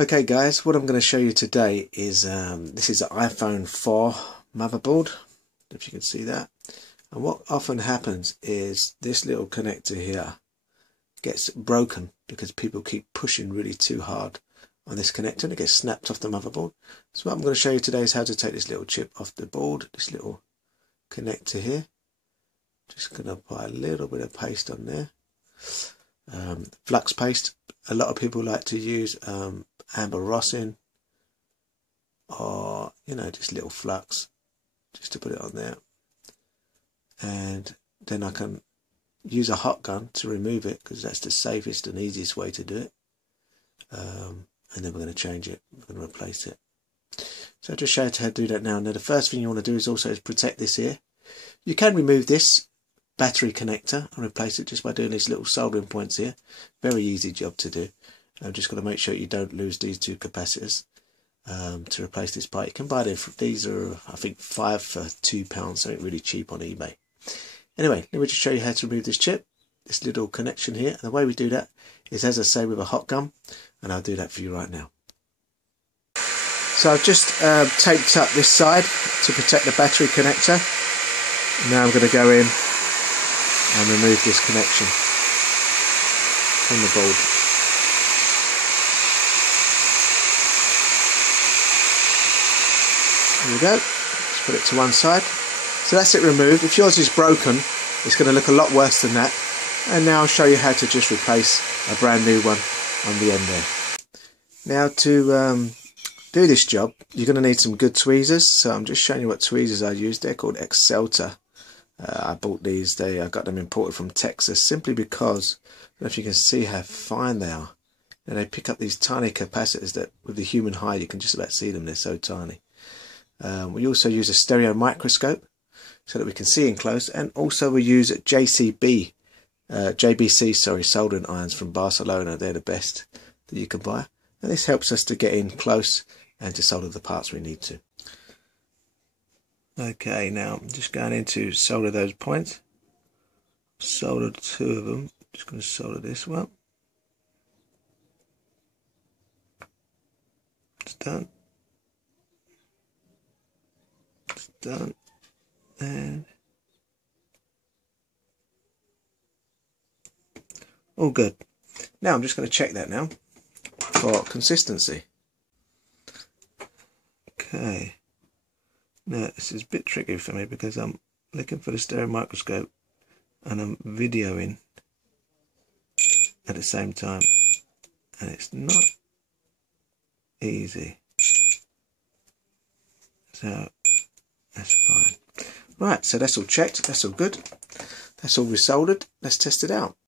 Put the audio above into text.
Okay guys, what I'm going to show you today is this is an iPhone 4 motherboard, if you can see that. And what often happens is this little connector here gets broken because people keep pushing really too hard on this connector and it gets snapped off the motherboard. So what I'm going to show you today is how to take this little chip off the board, this little connector here. Just going to apply a little bit of paste on there. Flux paste. A lot of people like to use amber rosin or just little flux just to put it on there, and then I can use a hot gun to remove it because that's the safest and easiest way to do it. And then we're going to change it, we're going to replace it. So I'll just show you how to do that now. Now the first thing you want to do is protect this here. You can remove this battery connector and replace it just by doing these little soldering points here. Very easy job to do. I'm just going to make sure you don't lose these two capacitors to replace this part. You can buy them. These are I think 5 for £2, something really cheap on eBay. Anyway, let me just show you how to remove this chip, this little connection here. And the way we do that is, as I say, with a hot gun, and I'll do that for you right now. So I've just taped up this side to protect the battery connector. Now I'm going to go in and remove this connection from the board. There we go. Just put it to one side. So that's it removed. If yours is broken, it's going to look a lot worse than that. And now I'll show you how to just replace a brand new one on the end there. Now to do this job, you're going to need some good tweezers. So I'm just showing you what tweezers I use. They're called Excelta. I bought these. I got them imported from Texas simply because, I don't know if you can see how fine they are. And they pick up these tiny capacitors that with the human eye you can just about see them. They're so tiny. We also use a stereo microscope so that we can see in close, and also we use JBC soldering irons from Barcelona. They're the best that you can buy, and this helps us to get in close and to solder the parts we need to. Okay, now I'm just going in to solder those points. Soldered 2 of them. Just going to solder this one. It's done. It's done. And all good. Now I'm just going to check that now for consistency. Okay. Now this is a bit tricky for me because I'm looking for the stereo microscope and I'm videoing at the same time, and it's not easy. So that's fine. Right, so that's all checked, that's all good, that's all resoldered. Let's test it out.